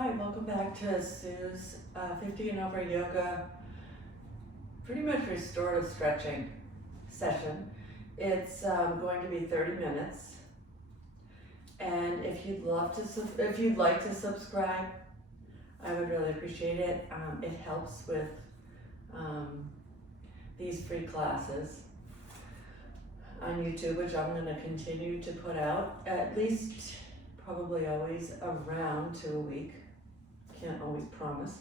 Hi, welcome back to Sue's 50 and over yoga, pretty much restorative stretching session. It's going to be 30 minutes. And if you'd like to subscribe, I would really appreciate it. It helps with these free classes on YouTube, which I'm going to continue to put out at least probably always around 2 a week. Can't always promise,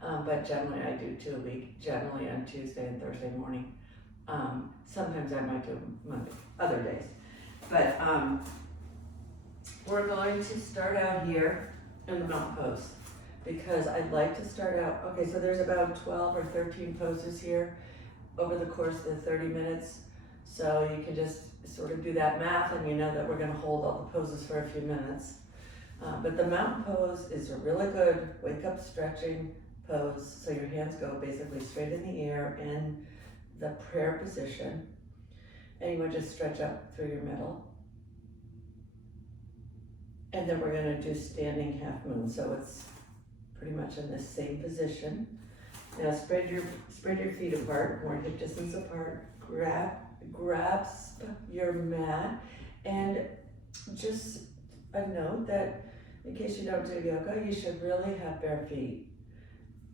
but generally I do 2 a week, generally on Tuesday and Thursday morning. Sometimes I might do Monday, other days. But we're going to start out here in the mountain pose because I'd like to start out, okay, so there's about 12 or 13 poses here over the course of the 30 minutes. So you can just sort of do that math and you know that we're gonna hold all the poses for a few minutes. But the mountain pose is a really good wake up stretching pose. So your hands go basically straight in the air in the prayer position. And you would just stretch up through your middle. And then we're gonna do standing half moon. So it's pretty much in the same position. Now spread your feet apart, more hip distance apart. Grasp your mat, and just a note that in case you don't do yoga, you should really have bare feet.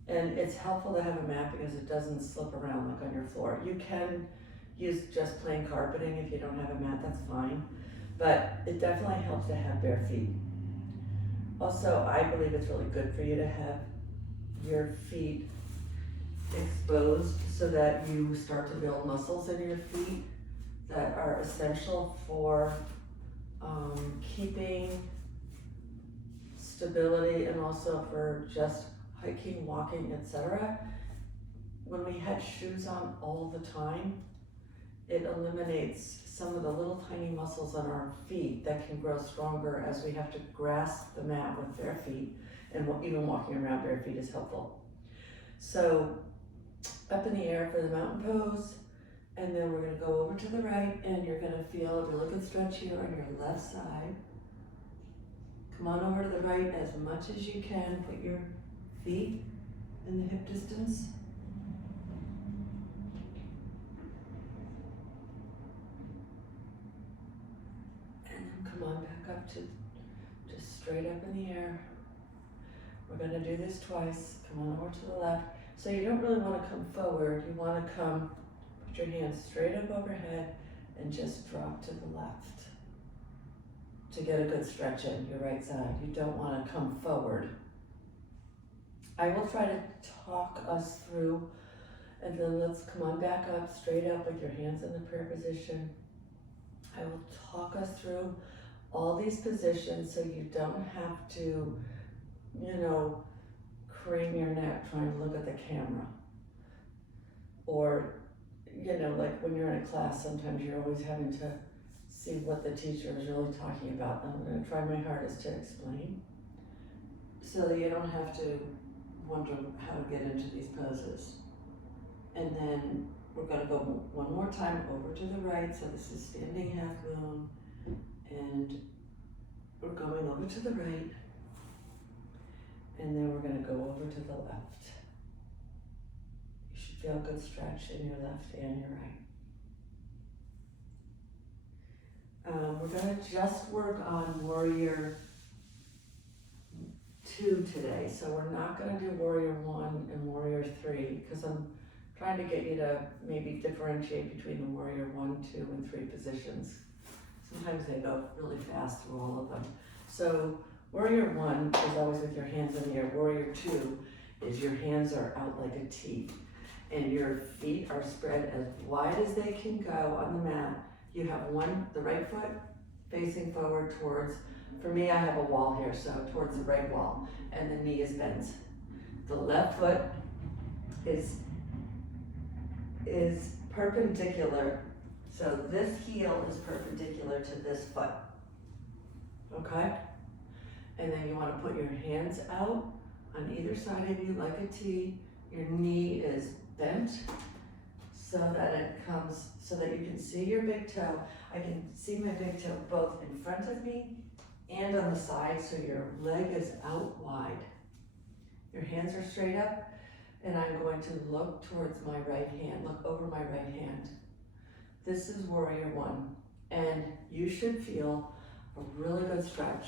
And it's helpful to have a mat because it doesn't slip around like on your floor. You can use just plain carpeting if you don't have a mat, that's fine. But it definitely helps to have bare feet. Also, I believe it's really good for you to have your feet exposed so that you start to build muscles in your feet that are essential for keeping stability and also for just hiking, walking, etc. When we had shoes on all the time, it eliminates some of the little tiny muscles on our feet that can grow stronger as we have to grasp the mat with bare feet, and even walking around bare feet is helpful. So up in the air for the mountain pose, and then we're gonna go over to the right, and you're gonna feel a really good stretch here on your left side. Come on over to the right as much as you can. Put your feet in the hip distance. And then come on back up to just straight up in the air. We're gonna do this twice. Come on over to the left. So you don't really want to come forward, you want to put your hands straight up overhead and just drop to the left to get a good stretch in your right side. You don't want to come forward. I will try to talk us through, and then let's come on back up, straight up with your hands in the prayer position. I will talk us through all these positions so you don't have to, crane your neck trying to look at the camera. Or, like when you're in a class, sometimes you're always having to see what the teacher is really talking about. I'm going to try my hardest to explain so that you don't have to wonder how to get into these poses. And then we're going to go one more time over to the right. So this is standing half moon, and we're going over to the right. And then we're going to go over to the left. You should feel a good stretch in your left and your right. We're going to just work on Warrior 2 today. So we're not going to do Warrior 1 and Warrior 3 because I'm trying to get you to maybe differentiate between the Warrior 1, 2, and 3 positions. Sometimes they go really fast through all of them. So Warrior 1 is always with your hands in the air. Warrior 2 is your hands are out like a T and your feet are spread as wide as they can go on the mat. You have the right foot facing forward towards, for me I have a wall here, so towards the right wall, and the knee is bent. The left foot is perpendicular, so this heel is perpendicular to this foot, okay? And then you want to put your hands out on either side of you like a T. Your knee is bent so that you can see your big toe. I can see my big toe both in front of me and on the side, so your leg is out wide. Your hands are straight up, and I'm going to look towards my right hand, look over my right hand. This is warrior one, and you should feel a really good stretch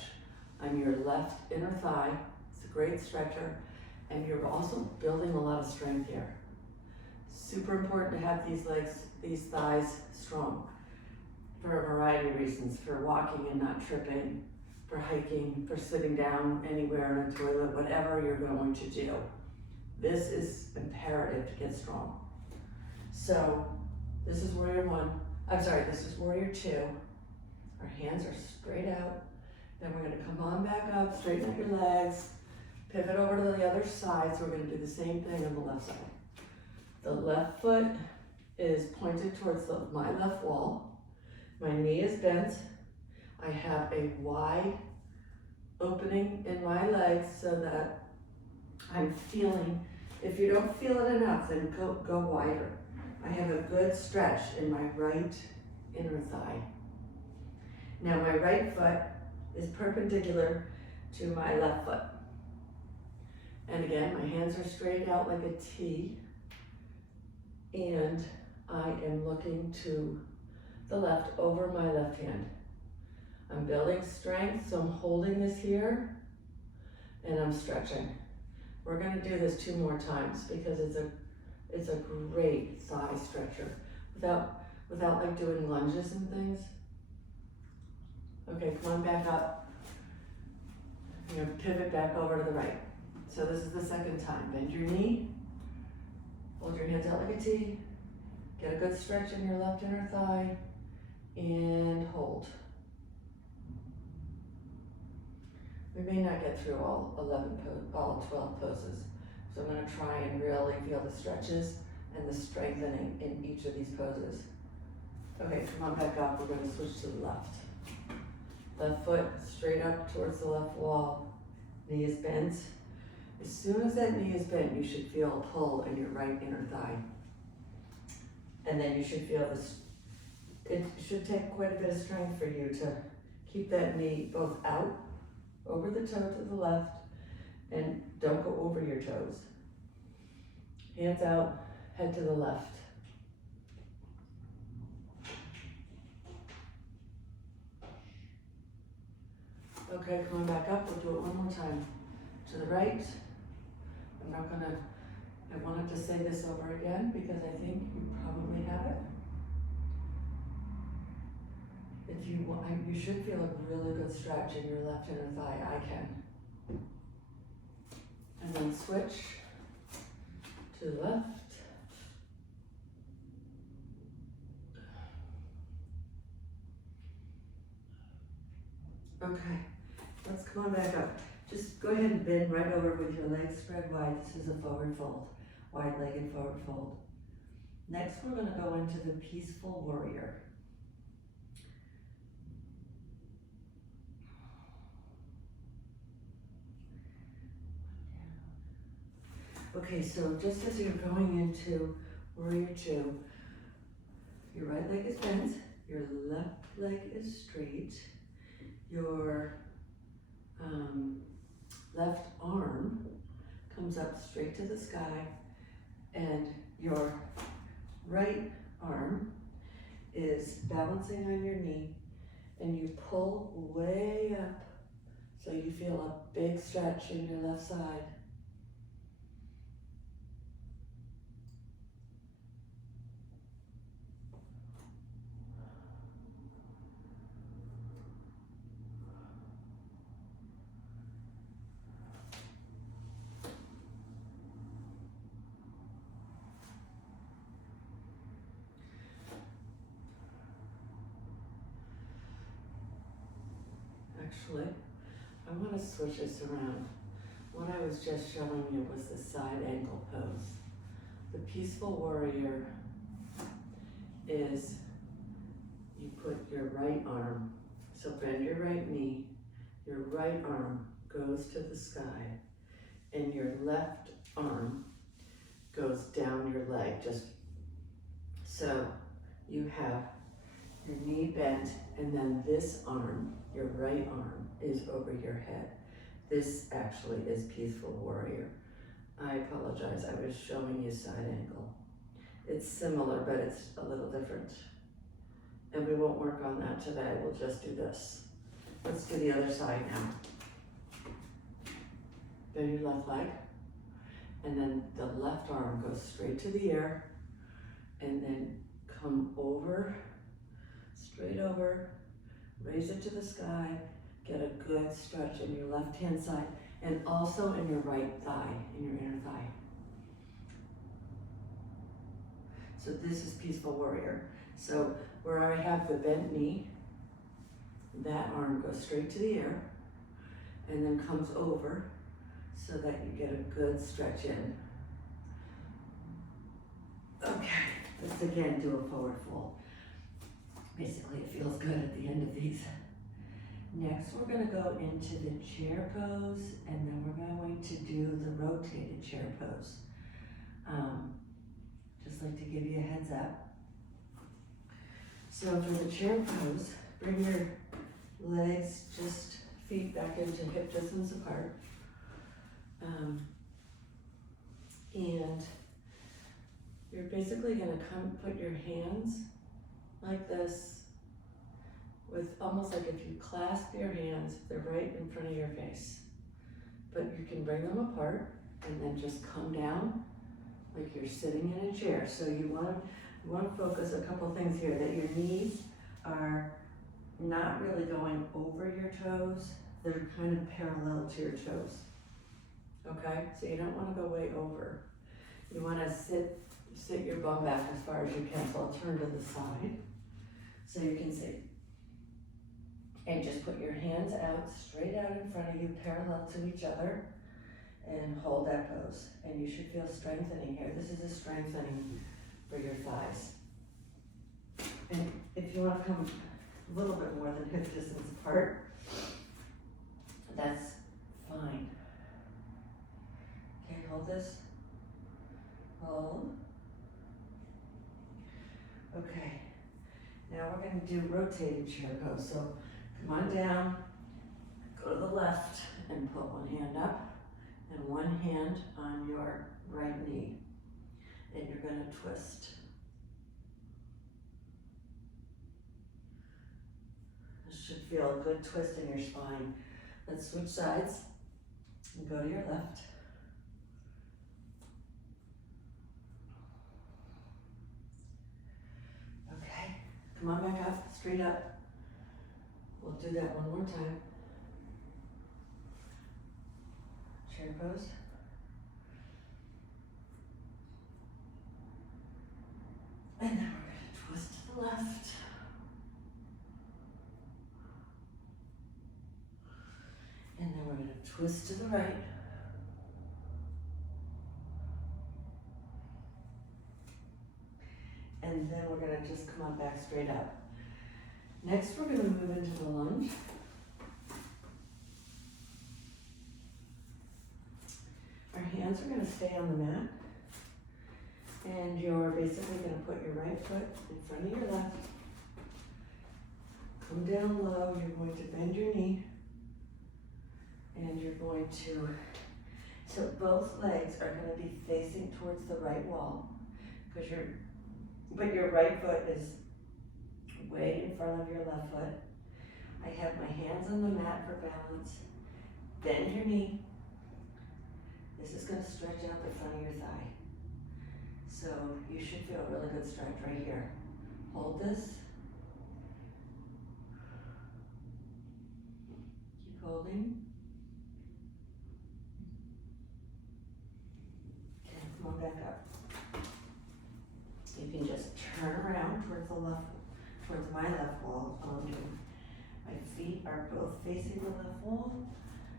on your left inner thigh. It's a great stretcher, and you're also building a lot of strength here. Super important to have these legs, these thighs strong for a variety of reasons, for walking and not tripping, for hiking, for sitting down anywhere in a toilet, whatever you're going to do. This is imperative to get strong. So this is warrior one. I'm sorry, this is warrior two. Our hands are straight out. Then we're gonna come on back up, straighten up your legs, pivot over to the other side. So we're gonna do the same thing on the left side. The left foot is pointed towards my left wall. My knee is bent. I have a wide opening in my legs so that I'm feeling, if you don't feel it enough, then go wider. I have a good stretch in my right inner thigh. Now my right foot is perpendicular to my left foot. And again, my hands are straight out like a T, and I am looking to the left over my left hand. I'm building strength, so I'm holding this here, and I'm stretching. We're gonna do this 2 more times because it's a great thigh stretcher without like doing lunges and things. Okay, come on back up. You're gonna pivot back over to the right. So this is the second time. Bend your knee, hold your hands out like a T, get a good stretch in your left inner thigh, and hold. We may not get through all 12 poses. So I'm gonna try and really feel the stretches and the strengthening in each of these poses. Okay, come on back up. We're gonna switch to the left. Left foot straight up towards the left wall. Knee is bent. As soon as that knee is bent, you should feel a pull in your right inner thigh. And then you should feel this, it should take quite a bit of strength for you to keep that knee both out, over the toe to the left, and don't go over your toes. Hands out, head to the left. Okay, come on back up. We'll do it one more time. To the right. I wanted to say this over again because I think you probably have it. If you want, you should feel a really good stretch in your left inner thigh. I can. And then switch to the left. Okay, let's come on back up. Just go ahead and bend right over with your legs spread wide. This is a forward fold, wide-legged forward fold. Next, we're gonna go into the peaceful warrior. Okay, so just as you're going into warrior two, your right leg is bent, your left leg is straight, your left arm comes up straight to the sky, and your right arm is balancing on your knee, and you pull way up so you feel a big stretch in your left side. Actually, I want to switch this around. What I was just showing you was the side ankle pose. The peaceful warrior is you put your right arm, so bend your right knee, your right arm goes to the sky, and your left arm goes down your leg. Just so you have your knee bent, and then this arm, your right arm, is over your head. This actually is peaceful warrior. I apologize, I was showing you side angle. It's similar, but it's a little different. And we won't work on that today, we'll just do this. Let's do the other side now. Bend your left leg, and then the left arm goes straight to the air, and then come over, straight over, raise it to the sky, get a good stretch in your left hand side, and also in your right thigh, in your inner thigh. So this is Peaceful Warrior. So where I have the bent knee, that arm goes straight to the air and then comes over so that you get a good stretch in. Okay, let's again do a forward fold. Basically, it feels good at the end of these. Next, we're gonna go into the chair pose, and then we're going to do the rotated chair pose. Just like to give you a heads up. So for the chair pose, bring your legs, just feet back into hip distance apart. And you're basically gonna put your hands like this, with almost like if you clasp your hands, they're right in front of your face. But you can bring them apart and then just come down like you're sitting in a chair. So you want to focus a couple things here, that your knees are not really going over your toes, they're kind of parallel to your toes. Okay, so you don't want to go way over. You want to sit your bum back as far as you can. So I'll turn to the side so you can see. And just put your hands out, straight out in front of you, parallel to each other, and hold that pose. And you should feel strengthening here. This is a strengthening for your thighs. And if you want to come a little bit more than hip distance apart, that's fine. Okay, hold this. Hold. Okay, now we're going to do rotated chair pose. So come on down, go to the left, and put one hand up and one hand on your right knee. And you're going to twist. This should feel a good twist in your spine. Let's switch sides and go to your left. Okay, come on back up, straight up. We'll do that one more time. Chair pose. And then we're going to twist to the left. And then we're going to twist to the right. And then we're going to just come on back straight up. Next, we're going to move into the lunge. Our hands are going to stay on the mat. And you're basically going to put your right foot in front of your left. Come down low, you're going to bend your knee. And you're going to, so both legs are going to be facing towards the right wall. But your right foot is way in front of your left foot. I have my hands on the mat for balance. Bend your knee. This is going to stretch out the front of your thigh. So you should feel a really good stretch right here. Hold this. Keep holding. Okay, come on back up. You can just turn around towards my left wall. My feet are both facing the left wall.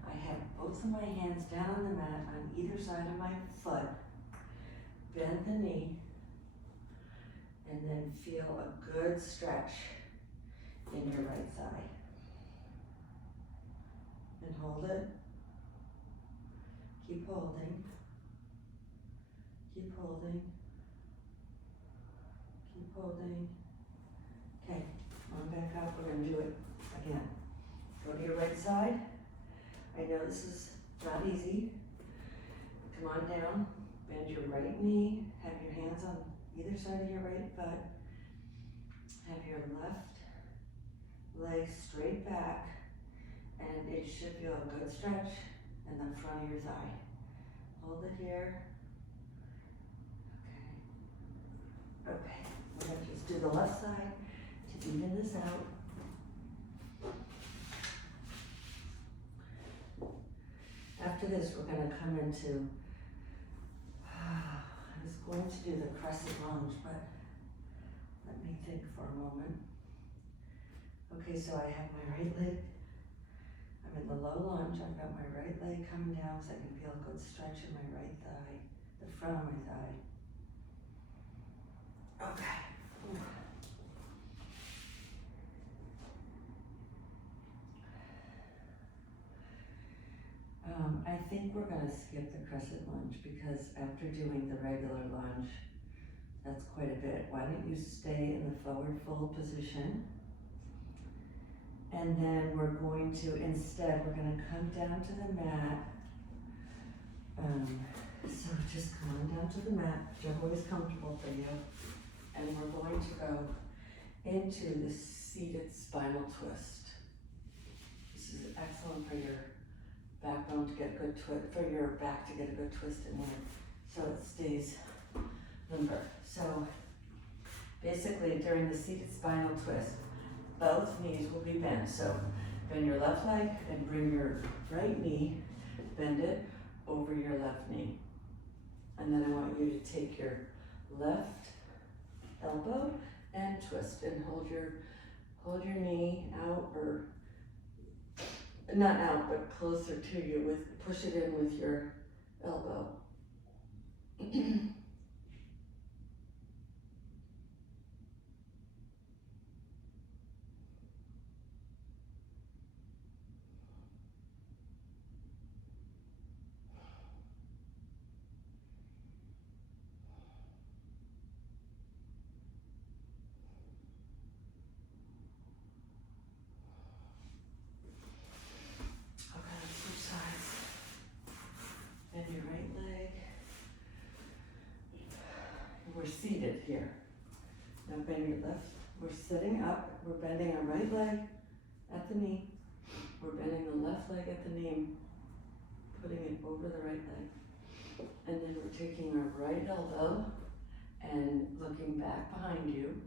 I have both of my hands down on the mat on either side of my foot. Bend the knee, and then feel a good stretch in your right thigh. And hold it. Keep holding. Keep holding. Keep holding. Okay, come on back up. We're going to do it again. Go to your right side. I know this is not easy. Come on down, bend your right knee, have your hands on either side of your right foot, have your left leg straight back, and it should feel a good stretch in the front of your thigh. Hold it here. Okay. Okay, we're gonna just do the left side to even this out. After this, we're gonna come into, I was going to do the crescent lunge, but let me think for a moment. Okay, so I have my right leg, I'm in the low lunge, I've got my right leg coming down so I can feel a good stretch in my right thigh, the front of my thigh. Okay. I think we're gonna skip the crescent lunge because after doing the regular lunge, that's quite a bit. Why don't you stay in the forward fold position? And then we're going to, instead, we're gonna come down to the mat. So just come on down to the mat, whichever is comfortable for you. And we're going to go into the seated spinal twist. This is excellent for your backbone to get a good twist, for your back to get a good twist in there, so it stays limber. So basically during the seated spinal twist, both knees will be bent. So bend your left leg and bring your right knee, bend it over your left knee. And then I want you to take your left elbow and twist and hold your knee out, or not out, but closer to you, push it in with your elbow. We're seated here. Now bend your left. We're sitting up. We're bending our right leg at the knee. We're bending the left leg at the knee, putting it over the right leg. And then we're taking our right elbow and looking back behind you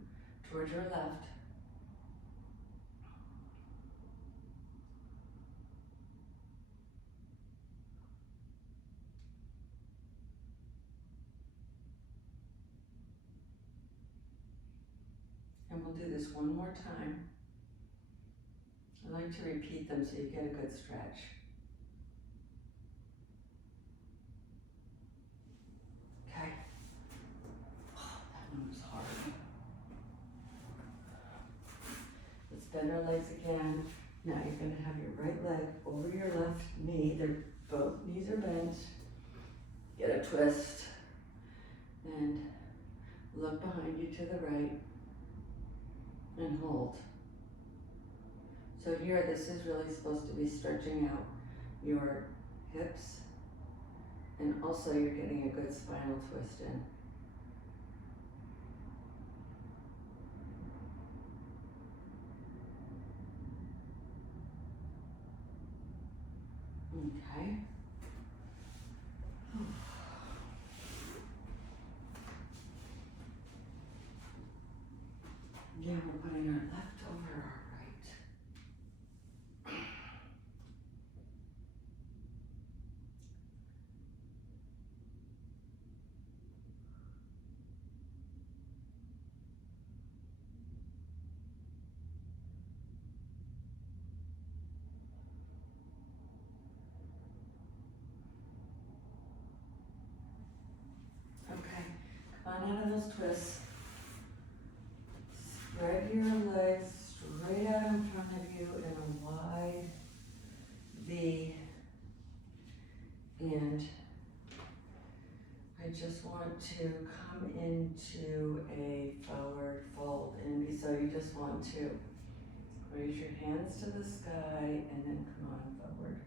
towards your left. And we'll do this one more time. I like to repeat them so you get a good stretch. Okay. Oh, that one was hard. Let's bend our legs again. Now you're going to have your right leg over your left knee. Both knees are bent. Get a twist. And look behind you to the right. And hold. So here, this is really supposed to be stretching out your hips, and also you're getting a good spinal twist in. Okay. Again, we're putting our left over our right. Okay, come on out of those twists. Spread your legs straight out in front of you in a wide V, and I just want to come into a forward fold, and so you just want to raise your hands to the sky and then come on forward.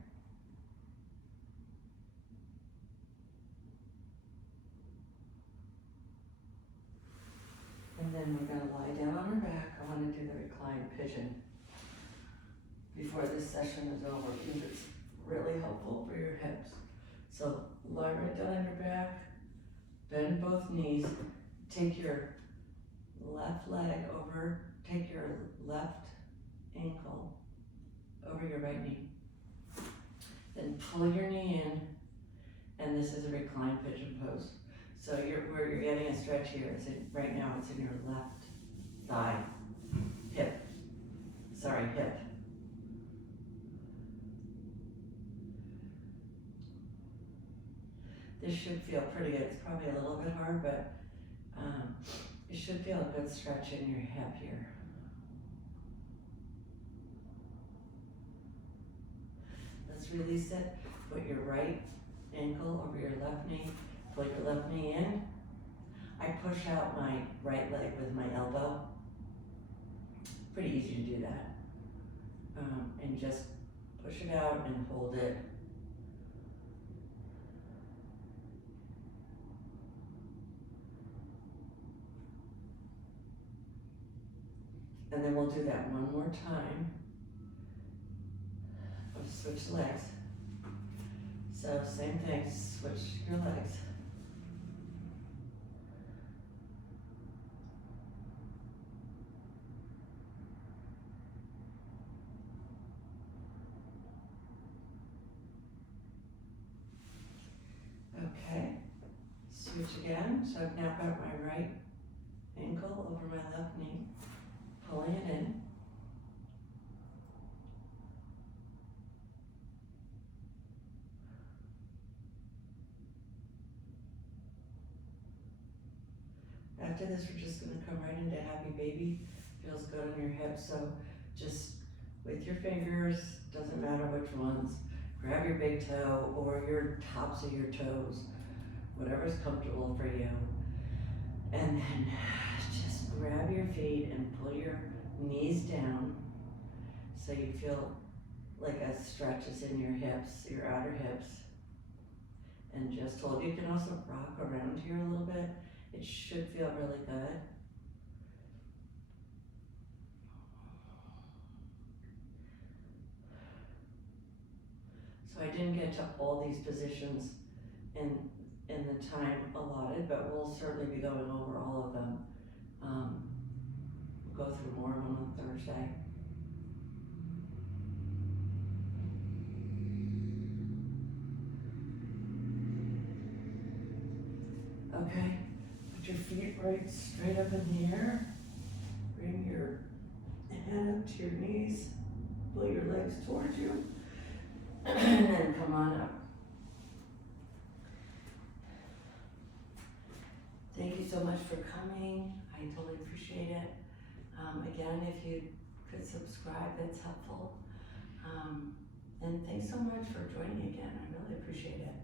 And we're gonna lie down on our back. I wanna do the reclined pigeon before this session is over because it's really helpful for your hips. So lie right down on your back, bend both knees, take your left leg over, take your left ankle over your right knee. Then pull your knee in, and this is a reclined pigeon pose. So where you're getting a stretch here is right now it's in your left thigh, hip. This should feel pretty good. It's probably a little bit hard, but you should feel a good stretch in your hip here. Let's release it. Put your right ankle over your left knee. Pull your left knee in. I push out my right leg with my elbow. Pretty easy to do that. And just push it out and hold it. And then we'll do that one more time. We'll switch legs. So same thing, switch your legs. Okay, switch again. So I've now got my right ankle over my left knee, pulling it in. After this, we're just gonna come right into happy baby. Feels good on your hips, so just with your fingers, doesn't matter which ones, grab your big toe or your tops of your toes, whatever's comfortable for you. And then just grab your feet and pull your knees down so you feel like a stretch is in your hips, your outer hips. And just hold. You can also rock around here a little bit. It should feel really good. So I didn't get to all these positions in the time allotted, but we'll certainly be going over all of them. We'll go through more of them on Thursday. Okay, put your feet right straight up in the air. Bring your head up to your knees. Pull your legs towards you. And then come on up. Thank you so much for coming. I totally appreciate it. Again, if you could subscribe, that's helpful. And thanks so much for joining again. I really appreciate it.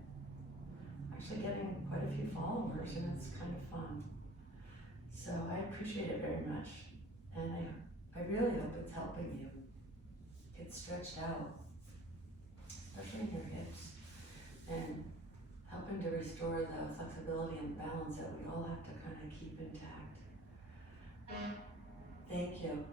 Actually getting quite a few followers, and it's kind of fun. So I appreciate it very much. And I really hope it's helping you get stretched out, especially in your hips, and helping to restore the flexibility and balance that we all have to kind of keep intact. Thank you.